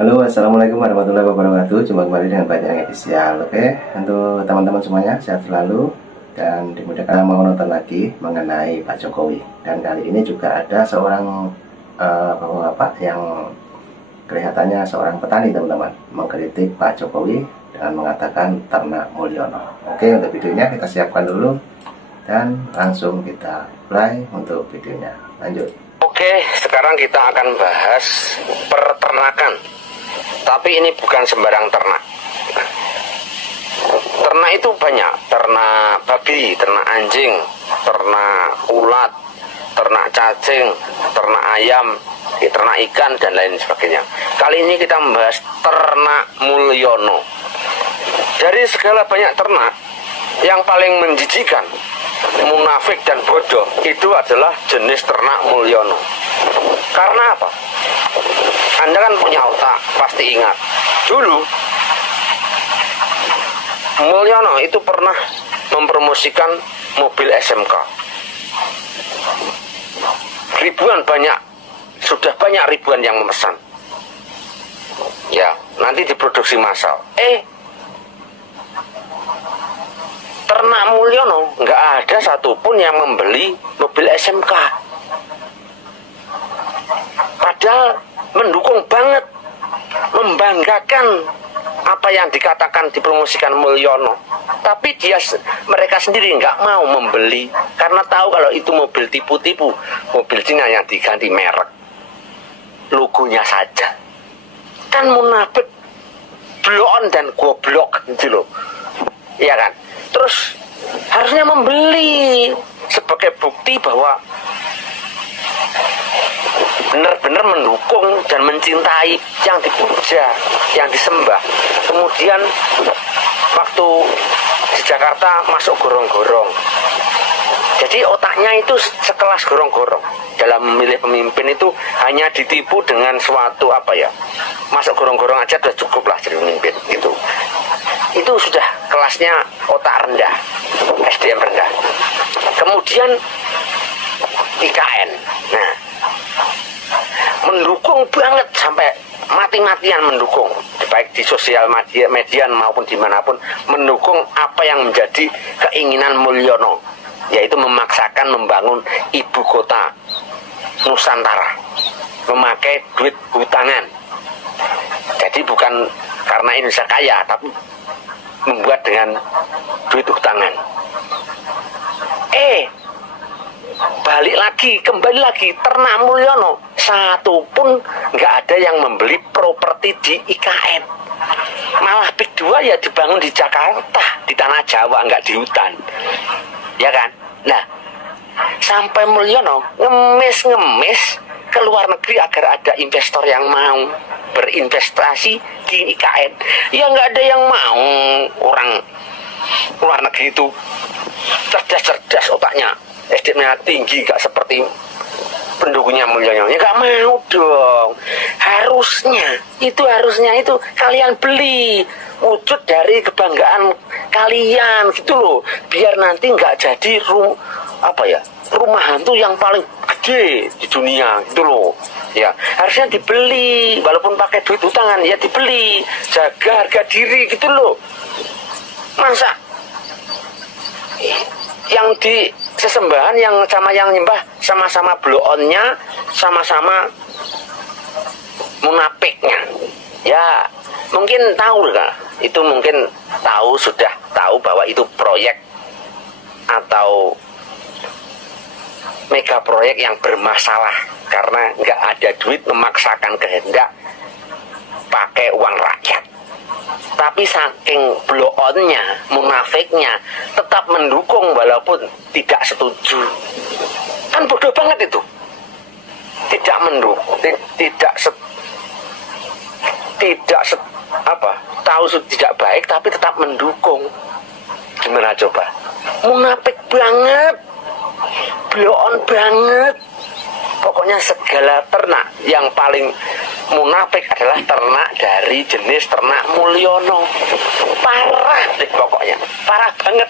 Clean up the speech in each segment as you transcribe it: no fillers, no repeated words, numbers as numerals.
Halo, assalamualaikum warahmatullahi wabarakatuh. Jumpa kembali dengan Pak Jaring Official. Oke, untuk teman-teman semuanya sehat selalu dan dimudahkan mau nonton lagi mengenai Pak Jokowi. Dan kali ini juga ada seorang bapak-bapak yang kelihatannya seorang petani, teman-teman, mengkritik Pak Jokowi dengan mengatakan ternak Mulyono. Oke, untuk videonya kita siapkan dulu dan langsung kita play untuk videonya. Lanjut. Oke, sekarang kita akan bahas peternakan. Tapi ini bukan sembarang ternak. Ternak itu banyak, ternak babi, ternak anjing, ternak ulat, ternak cacing, ternak ayam, ternak ikan, dan lain sebagainya. Kali ini kita membahas ternak Mulyono. Dari segala banyak ternak, yang paling menjijikan, munafik dan bodoh itu adalah jenis ternak Mulyono. Karena apa? Anda kan punya otak, pasti ingat. Dulu Mulyono itu pernah mempromosikan mobil SMK. Sudah banyak ribuan yang memesan. Ya, nanti diproduksi massal. Ternak Mulyono nggak ada satupun yang membeli mobil SMK. Padahal mendukung banget, membanggakan apa yang dikatakan dipromosikan Mulyono. Tapi mereka sendiri nggak mau membeli karena tahu kalau itu mobil tipu-tipu, mobil Cina yang diganti merek, logonya saja. Kan munafik, bloon dan goblok gitu loh, iya kan? Terus harusnya membeli sebagai bukti bahwa benar-benar mendukung dan mencintai yang dipuja, yang disembah. Kemudian waktu di Jakarta masuk gorong-gorong. Jadi otaknya itu sekelas gorong-gorong. Dalam memilih pemimpin itu hanya ditipu dengan suatu masuk gorong-gorong aja sudah cukup lah jadi pemimpin gitu. Itu sudah kelasnya otak rendah, SDM rendah. Kemudian IKN. Nah, mendukung banget sampai mati-matian mendukung, baik di sosial media maupun dimanapun, mendukung apa yang menjadi keinginan Mulyono, yaitu memaksakan membangun ibu kota Nusantara memakai duit hutangan. Jadi bukan karena Indonesia kaya, tapi membuat dengan duit hutangan. Kembali lagi ternak Mulyono, satu pun nggak ada yang membeli properti di IKN. Malah kedua ya dibangun di Jakarta, di tanah Jawa, nggak di hutan, ya kan? Nah, sampai Mulyono ngemis ke luar negeri agar ada investor yang mau berinvestasi di IKN. Ya nggak ada yang mau. Orang luar negeri itu cerdas otaknya, SDM-nya tinggi, gak seperti pendukungnya Mulyono. Ya gak mau dong. Harusnya itu kalian beli, wujud dari kebanggaan kalian gitu loh. Biar nanti gak jadi rumah hantu yang paling gede di dunia gitu loh. Ya, harusnya dibeli, walaupun pakai duit hutangan ya dibeli, jaga harga diri gitu loh. Masa yang di sesembahan yang sama yang nyembah sama-sama blow-on-nya, sama-sama munafiknya. Ya, mungkin tahu lah. Itu mungkin sudah tahu bahwa itu proyek atau mega proyek yang bermasalah karena nggak ada duit, memaksakan kehendak pakai uang rakyat. Tapi saking blow-on-nya, munafiknya, tetap mendukung walaupun tidak setuju. Kan bodoh banget itu. Tidak mendukung, tahu tidak baik tapi tetap mendukung. Gimana coba? Munafik banget, blow-on banget. Pokoknya segala ternak yang paling munafik adalah ternak dari jenis ternak Mulyono. Parah deh pokoknya, parah banget.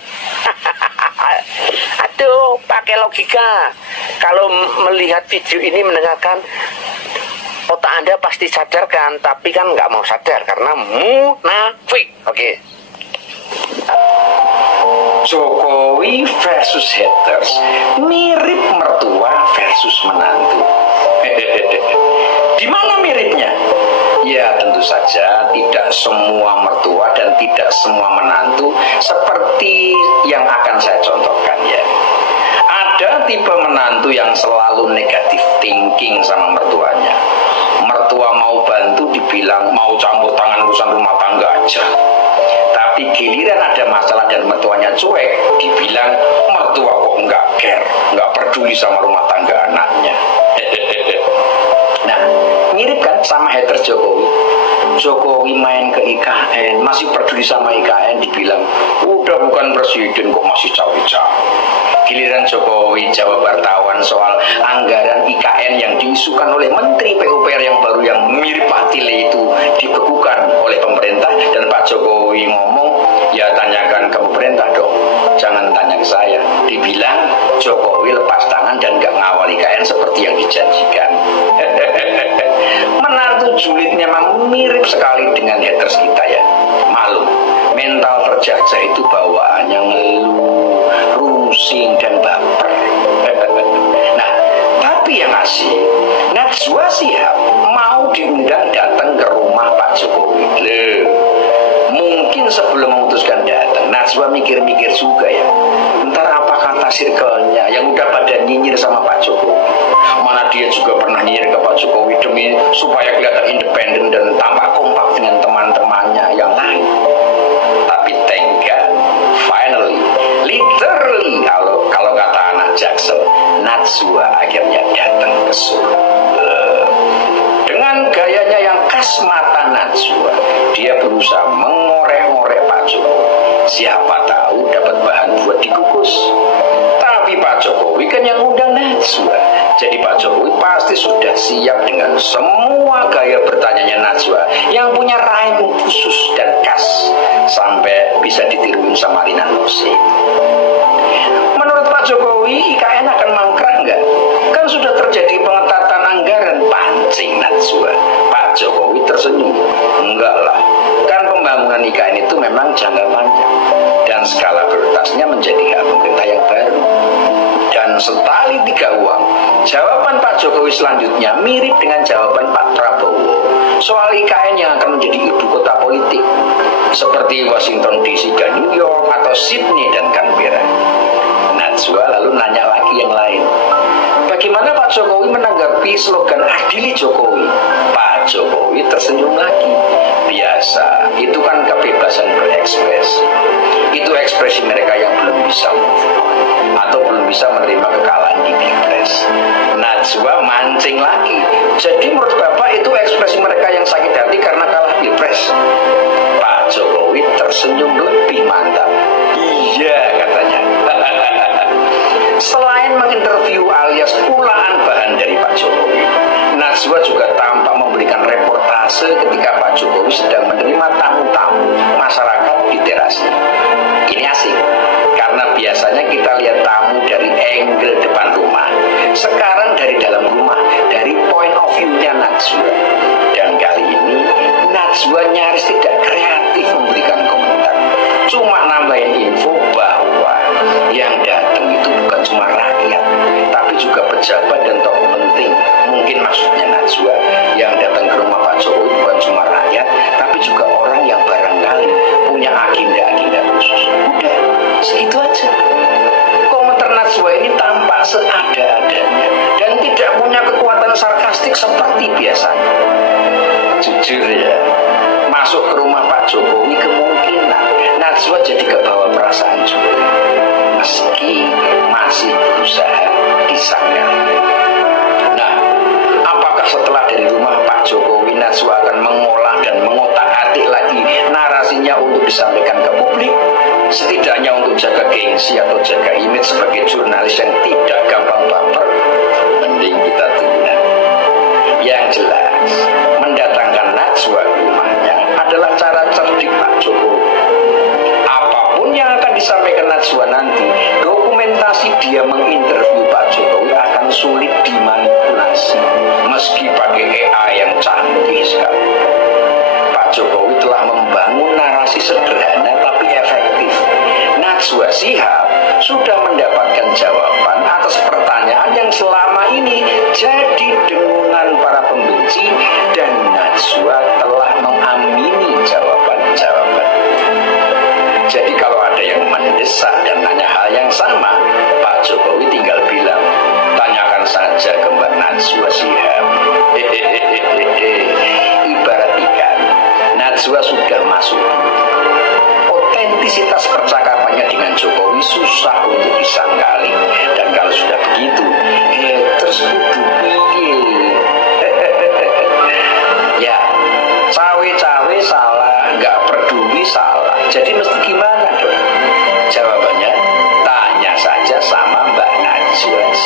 Aduh, pakai logika. Kalau melihat video ini mendengarkan Otak Anda pasti sadarkan, tapi kan nggak mau sadar karena munafik. Oke. Jokowi versus haters, mirip mertua versus menantu. Di mana miripnya? Ya tentu saja tidak semua mertua dan tidak semua menantu seperti yang akan saya contohkan ya. Ada tipe menantu yang selalu negatif thinking sama mertuanya. Mertua mau bantu dibilang mau campur tangan urusan rumah tangga aja. Tapi giliran ada masalah dan mertuanya cuek, dibilang mertua kok nggak care, nggak peduli sama rumah tangga anaknya. Nah, mirip kan sama haters Jokowi. Jokowi main ke IKN, masih peduli sama IKN, dibilang udah bukan presiden kok masih cawe-cawe. Giliran Jokowi jawab wartawan soal anggaran IKN yang diisukan oleh Menteri PUPR yang baru yang mirip Patile itu dibekukan oleh pemerintah, dan Pak Jokowi ngomong, ya tanyakan ke pemerintah dong, jangan tanya ke saya. Dibilang Jokowi lepas tangan dan gak ngawal IKN seperti yang dijanjikan. Menantu julidnya memang mirip sekali dengan haters kita ya. Malu, mental terjajah itu bawaannya ngeluh, rusing dan baper. Nah, tapi yang asik, Najwa Shihab mau diundang datang ke rumah Pak Jokowi. Mungkin sebelum memutuskan datang, Najwa mikir-mikir juga ya, ntar apa kata circle-nya yang udah pada nyinyir sama Pak Jokowi. Mana dia juga pernah nyinyir ke Pak Jokowi demi supaya kelihatan independen dan tampak kompak dengan teman-temannya yang lain. Tapi thank God, finally, literally kalau kata anak Jaksel, Najwa akhirnya datang ke Solo. Dengan gayanya yang khas mata Najwa, dia berusaha mengorek-ngorek Pak Jokowi. Siapa tahu dapat bahan buat dikukus. Tapi Pak Jokowi kan yang undang Najwa. Jadi Pak Jokowi pasti sudah siap dengan semua gaya bertanyanya Najwa yang punya rhyme khusus dan khas sampai bisa ditiruin sama Rina Nose. Menurut Pak Jokowi, IKN akan mangkrak nggak? Kan sudah terjadi pengetatan anggaran, pancing Najwa. Pak Jokowi tersenyum, enggak lah. Kan pembangunan IKN itu memang jangka panjang dan skala prioritasnya menjadi hak pemerintah yang baru. Dan setali tiga uang, jawaban Pak Jokowi selanjutnya mirip dengan jawaban Pak Prabowo soal IKN yang akan menjadi ibu kota politik seperti Washington DC dan New York atau Sydney dan Canberra. Najwa lalu nanya lagi yang lain, bagaimana Pak Jokowi menanggapi slogan Adili Jokowi? Pak Jokowi tersenyum lagi. Biasa, itu kan kebebasan berekspresi. Itu ekspresi mereka yang belum bisa move on atau belum bisa menerima kekalahan di Pilpres. Najwa mancing lagi. Jadi menurut Bapak itu ekspresi mereka yang sakit hati karena kalah Pilpres? Pak Jokowi tersenyum lebih mantap. Iya katanya. Selain menginterview alias kulaan bahan dari Pak Jokowi, Najwa juga tampak memberikan reportase ketika Pak Jokowi sedang menerima tamu-tamu masyarakat di terasnya. Ini asik, karena biasanya kita lihat tamu dari angle depan rumah. Sekarang dari dalam rumah, dari point of view-nya Najwa. Dan kali ini Najwa nyaris tidak kreatif memberikan komentar, cuma nambahin info bahwa yang datang itu bukan cuma rakyat, tapi juga pejabat dan tokoh penting. Mungkin maksudnya Najwa, yang datang ke rumah Pak Jokowi bukan cuma rakyat, tapi juga orang yang barangkali punya agenda-agenda khusus. Udah, segitu aja. Komentar Najwa ini tampak seada-adanya dan tidak punya kekuatan sarkastik seperti biasanya. Jujur ya, masuk ke rumah Pak Jokowi kemungkinan Najwa jadi kebawa perasaan juga, meski masih berusaha disangkal. Nah, apakah setelah dari rumah Pak Jokowi Najwa akan mengolah dan mengotak-atik lagi narasinya untuk disampaikan ke publik, setidaknya untuk jaga gengsi atau jaga image sebagai jurnalis yang tidak gampang baper? Mending kita tunggu. Yang jelas, mendatangkan Najwa ke rumahnya adalah cara cerdik Pak Jokowi. Apapun yang akan disampaikan Najwa nanti, dokumen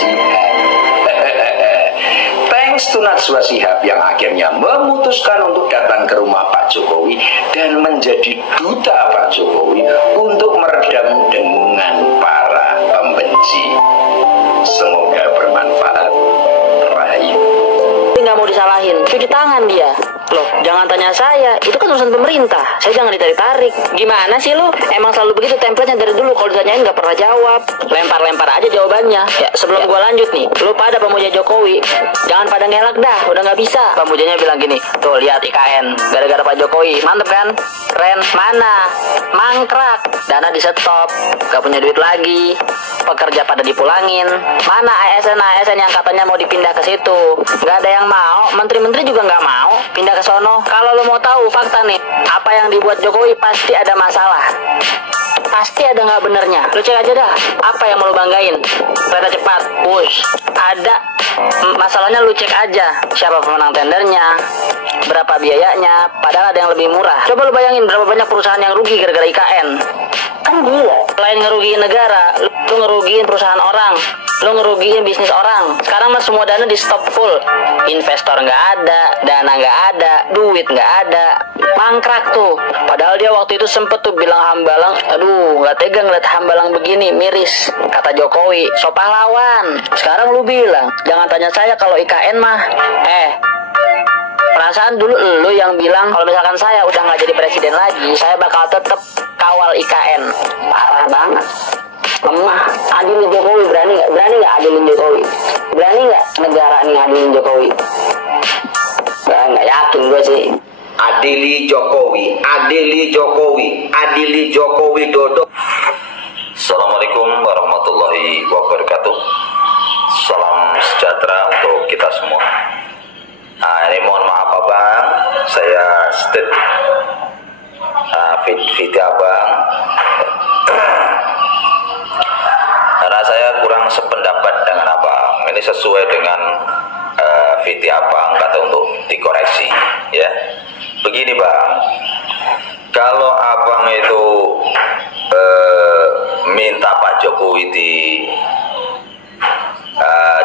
Shihab. Thanks to Najwa Shihab yang akhirnya memutuskan untuk datang ke rumah Pak Jokowi dan menjadi duta Pak Jokowi untuk meredam dengungan para pembenci. Semoga bermanfaat. Rahayu. Nggak mau disalahin, cuci tangan dia. Loh, jangan tanya saya, itu kan urusan pemerintah. Saya jangan ditarik-tarik. Gimana sih lu? Emang selalu begitu template-nya dari dulu. Kalau ditanyain nggak pernah jawab. Lempar-lempar aja jawabannya. Ya, sebelum gua lanjut nih, lu pada pemuja Jokowi, jangan pada ngelak dah, udah nggak bisa. Pemujanya bilang gini, tuh lihat IKN, gara-gara Pak Jokowi, mantep kan? Keren. Mana? Mangkrak. Dana di stop, gak punya duit lagi. Pekerja pada dipulangin. Mana ASN yang katanya mau dipindah ke situ? Nggak ada yang mau. Menteri-menteri juga nggak mau pindah ke sono. Kalau lo mau tahu fakta nih, apa yang dibuat Jokowi pasti ada masalah. Pasti ada nggak benernya. Lu cek aja dah, apa yang mau lu banggain? Kereta cepat, push. Ada masalahnya, lu cek aja. Siapa pemenang tendernya, berapa biayanya, padahal ada yang lebih murah. Coba lu bayangin berapa banyak perusahaan yang rugi gara-gara IKN. Kan gila. Selain ngerugiin negara, lu ngerugiin perusahaan orang, lu ngerugiin bisnis orang. Sekarang mah semua dana di stop full. Investor nggak ada, dana nggak ada, duit nggak ada. Mangkrak tuh. Padahal dia waktu itu sempet tuh bilang Hambalang, aduh nggak tega ngeliat Hambalang begini, miris. Kata Jokowi, so pahlawan. Sekarang lu bilang, jangan tanya saya kalau IKN mah. Perasaan dulu lu yang bilang kalau misalkan saya udah nggak jadi presiden lagi, saya bakal tetap kawal IKN. Parah banget. Lemah. Adilin Jokowi, berani nggak adilin Jokowi? Berani nggak negara ini adilin Jokowi? Nggak yakin gue sih. Adili Jokowi, adili Jokowi, adili Jokowi Dodo. Assalamualaikum warahmatullahi wabarakatuh. Salam sejahtera untuk kita semua. Nah, ini mohon maaf abang, saya state video abang karena saya kurang sependapat dengan abang. Ini sesuai dengan video abang, kata untuk dikoreksi ya. Begini bang, kalau abang itu minta Pak Jokowi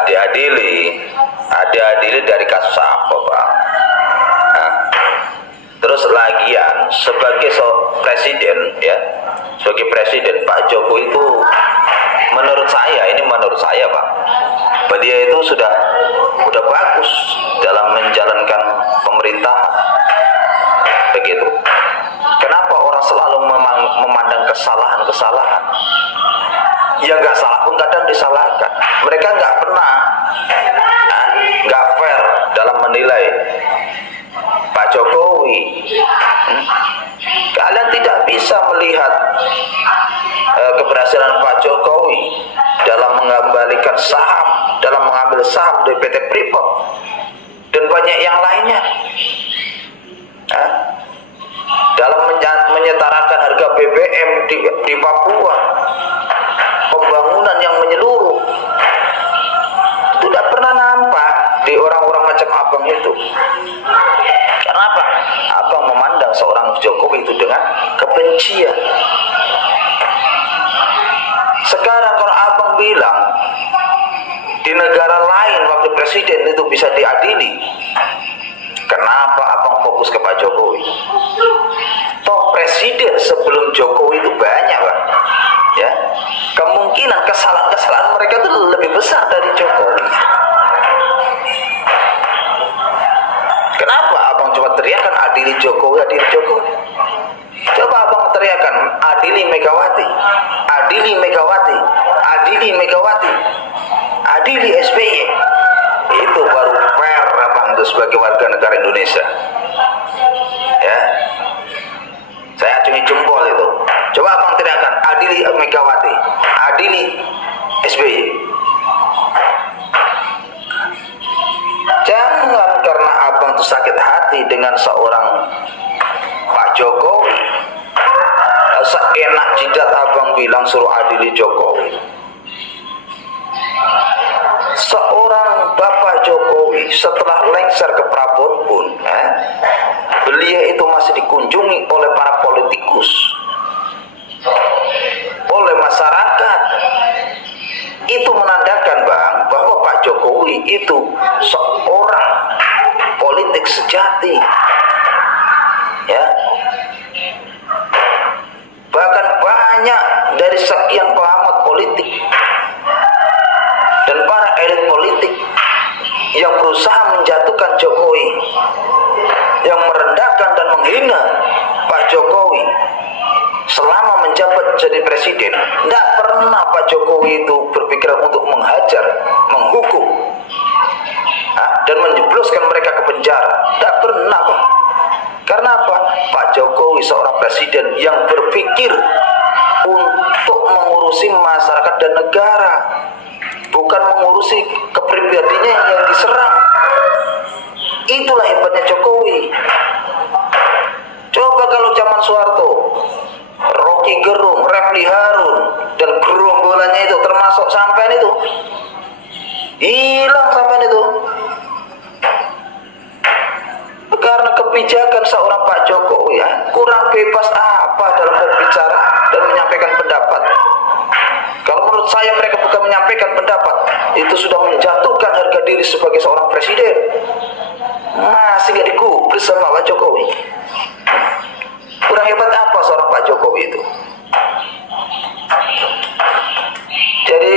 diadili dari kasus apa bang? Nah, terus lagian sebagai presiden ya, sebagai presiden Pak Jokowi itu menurut saya bang, dia itu sudah bagus dalam menjalankan pemerintahan begitu. Kenapa orang selalu memandang kesalahan? Ya nggak salah pun kadang disalahkan. Mereka nggak pernah nggak fair dalam menilai Pak Jokowi. Kalian tidak bisa melihat keberhasilan Pak Jokowi dalam mengembalikan saham, dalam mengambil saham dari PT Freeport dan banyak yang lainnya. Dalam menyetarakan harga BBM di Papua, pembangunan yang menyeluruh, itu tidak pernah nampak di orang-orang macam abang itu. Karena apa? Abang memandang seorang Jokowi itu dengan kebencian. Sekarang kalau abang bilang di negara lain waktu presiden itu bisa diadili, kenapa abang fokus ke Pak Jokowi? Toh presiden sebelum Jokowi itu banyak bang, ya. Kemungkinan kesalahan mereka itu lebih besar dari Jokowi. Kenapa abang cuma teriakan adili Jokowi? Coba abang teriakan adili Megawati, adili Megawati, adili Megawati, adili SBY. Itu baru fair abang itu sebagai warga negara Indonesia. Ya, saya acungi jempol itu. Coba abang teriakan adili Megawati, adili SBY. Jangan karena abang tuh sakit hati dengan seorang Pak Jokowi, seenak jidat abang bilang suruh adili Jokowi. Seorang Bapak Jokowi setelah lengser ke Prabon pun beliau itu masih dikunjungi oleh para politikus, oleh masyarakat. Itu menandakan bang, bahwa Jokowi itu seorang politik sejati, ya. Bahkan banyak dari sekian pengamat politik dan para elit politik yang berusaha menjatuhkan Jokowi, yang merendahkan dan menghina Pak Jokowi selama menjabat jadi presiden. Tidak pernah Pak Jokowi itu berpikiran untuk menghajar, menghukum, dan menjebloskan mereka ke penjara. Tidak pernah, Pak. Karena apa? Pak Jokowi seorang presiden yang berpikir untuk mengurusi masyarakat dan negara, bukan mengurusi kepribadiannya yang diserang. Itulah hebatnya Jokowi. Coba kalau zaman Soeharto, Rocky Gerung, Refli Harun, dan gerombolannya itu, termasuk sampean itu, hilang sampean itu. Karena kebijakan seorang Pak Jokowi, kurang bebas apa dalam berbicara dan menyampaikan pendapat. Kalau menurut saya mereka bukan menyampaikan pendapat, itu sudah menjatuhkan harga diri sebagai seorang presiden. Masih gak digubris sama Pak Jokowi. Kurang hebat apa seorang Pak Jokowi itu? Jadi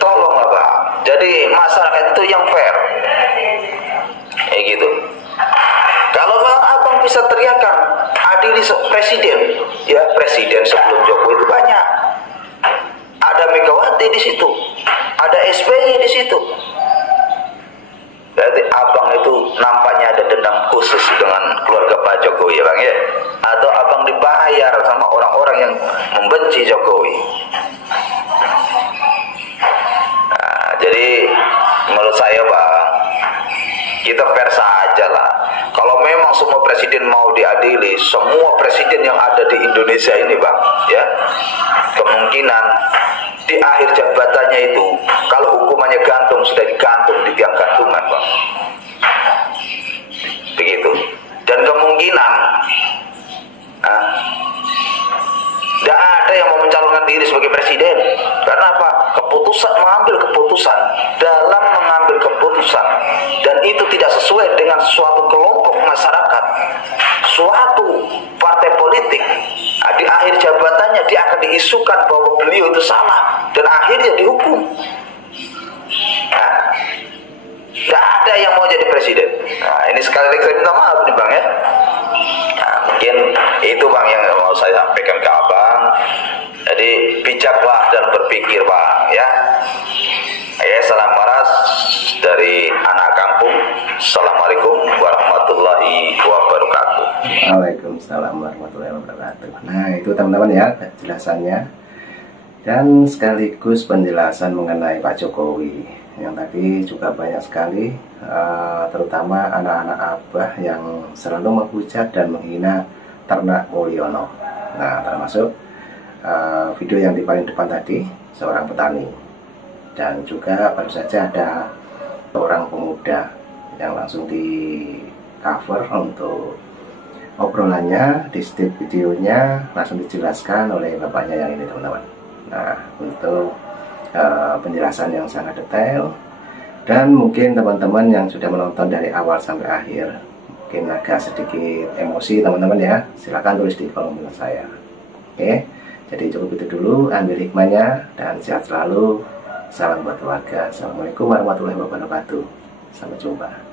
tolonglah Pak. Jadi masyarakat itu yang fair, kayak gitu. Kalau abang bisa teriakan adili presiden, ya presiden sebelum Jokowi itu banyak. Ada Megawati di situ, ada SBY di situ. Berarti abang itu nampaknya ada dendam khusus dengan keluarga Pak Jokowi, ya Bang, ya? Atau abang dibayar sama orang-orang yang membenci Jokowi. Nah, jadi menurut saya Bang, kita fair saja lah. Kalau memang semua presiden mau diadili, semua presiden yang ada di Indonesia ini Bang, ya, kemungkinan di akhir jabatannya itu, kalau hukumannya gantung, sudah digantung di tiang gantungan Bang. Begitu. Dan kemungkinan tidak ada yang mau mencalonkan diri sebagai presiden. Karena apa? Mengambil keputusan, dalam mengambil keputusan, dan itu tidak sesuai dengan suatu kelompok masyarakat, suatu partai politik. Di akhir jabatannya dia akan diisukan bahwa beliau itu salah, dan akhirnya dihukum. Tidak ada yang mau jadi presiden. Nah, ini sekali lagi saya minta maaf nih Bang, ya. Nah, mungkin itu Bang yang mau saya sampaikan ke abang. Jadi bijaklah dan berpikir Bang, ya. Salam waras dari anak kampung. Assalamualaikum warahmatullahi wabarakatuh. Waalaikumsalam warahmatullahi wabarakatuh. Nah itu teman-teman ya penjelasannya, dan sekaligus penjelasan mengenai Pak Jokowi yang tadi juga banyak sekali, terutama anak-anak abah yang selalu menghujat dan menghina Ternak Mulyono. Nah termasuk video yang di paling depan tadi, seorang petani, dan juga baru saja ada seorang pemuda yang langsung di cover untuk obrolannya, di strip videonya langsung dijelaskan oleh bapaknya yang ini teman-teman. Nah untuk penjelasan yang sangat detail, dan mungkin teman-teman yang sudah menonton dari awal sampai akhir mungkin agak sedikit emosi teman-teman ya, silahkan tulis di kolom komentar saya. Oke, jadi cukup itu dulu, ambil hikmahnya dan sehat selalu. Salam buat keluarga. Assalamualaikum warahmatullahi wabarakatuh. Sampai jumpa.